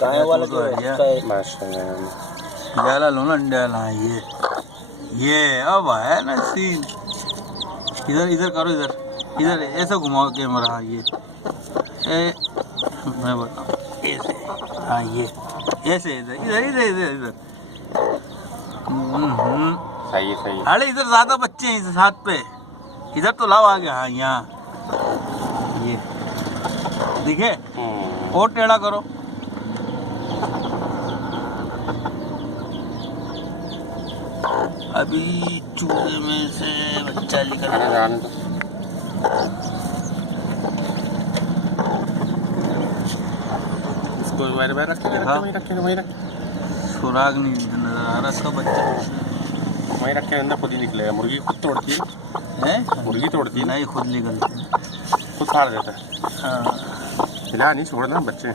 काय वाला तो है माशाल्लाह डाला लो ना डाला ये अब है ना सीन। इधर इधर करो, इधर इधर ऐसा घुमाओ कैमरा। ये मैं बताऊँ ऐसे, हाँ ये ऐसे इधर इधर इधर इधर इधर। सही सही। अरे इधर ज्यादा बच्चे हैं इस हाथ पे, इधर तो लाओ आगे। हाँ यहाँ ये दिखे, और टेढ़ा करो। अभी चूहे में से बच्चा निकल रहा है। इसको वहीं रखे वहीं रखे। सुराग नहीं नजर आ रहा इसका बच्चा। वहीं रखे अंदर खुद ही निकलेगा। मुर्गी खुद तोड़ती है, मुर्गी तोड़ती है। नहीं खुद निकलती है, खुद फाड़ देता है। हाँ हिला नहीं छोड़ना बच्चे।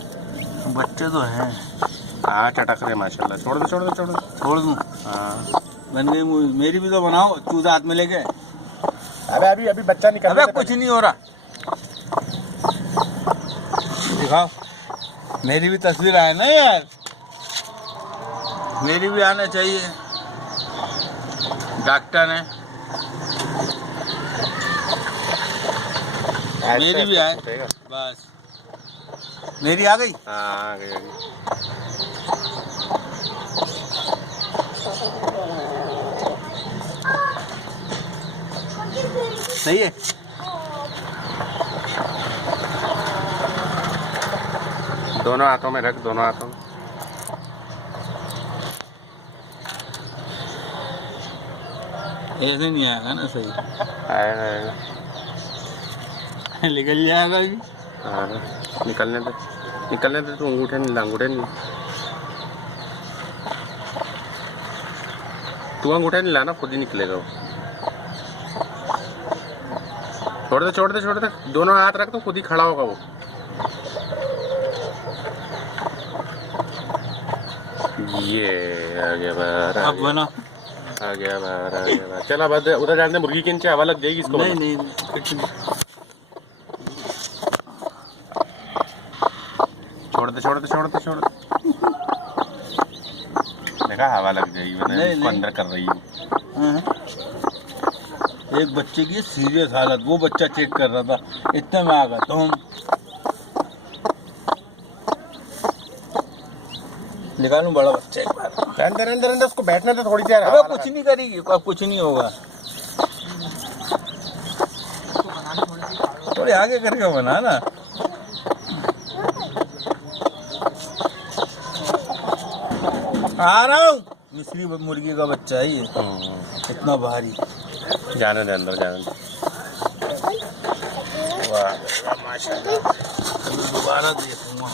बच्चे तो हैं। हाँ चटक रहे माशाल्लाह। छोड़ दो छोड़ दो छोड़ दो। छोड़ दूँ? हाँ बन गई मूवी। मेरी भी तो बनाओ, चूजा हाथ में लेके। अबे अभी अभी बच्चा निकल। अबे कुछ नहीं हो रहा, दिखाओ। मेरी भी तस्वीर आए ना यार, मेरी भी आना चाहिए। डॉक्टर है, मेरी भी आए बस। मेरी आ गई। हाँ आ गई। सही है। दोनों हाथों में रख, दोनों हाथों में। ऐसे नहीं आएगा ना सही। आएगा आएगा। निकल जाएगा भी। हाँ निकलने दे, निकलने दे। तो अंगूठे नहीं, अंगूठे नहीं। तू अंगूठे नहीं लाना, खुद ही निकलेगा वो। छोड़ दे छोड़ दे छोड़ दे। दोनों हाथ रख तो खुद ही खड़ा होगा वो। ये आ गया बाहर, अब बना। आ गया बाहर, आ गया बाहर। चल अब उधर जाने दे। मुर्गी के नीचे हवा लग जाएगी इसको। नहीं नहीं कुछ नहीं। छोड़ दे छोड़ दे छोड़ दे छोड़ दे। देखा हवा लग जाएगी। मैंने इसको अंदर कर रही हूँ। एक बच्चे की सीरियस हालत, वो बच्चा चेक कर रहा था, इतने में आ गया तो हम निकालूं बड़ा बच्चा एक बार। अंदर अंदर अंदर उसको बैठने दे थोड़ी देर। अबे कुछ नहीं करेगी, अब कुछ नहीं होगा। थोड़ी आगे करके बना ना। आ रहा हूँ। मिस्री मुर्गी का बच्चा है ये, इतना भारी। जाने दे अंदर, जाने दे। वाह माशाल्लाह। दोबारा देखूंगा।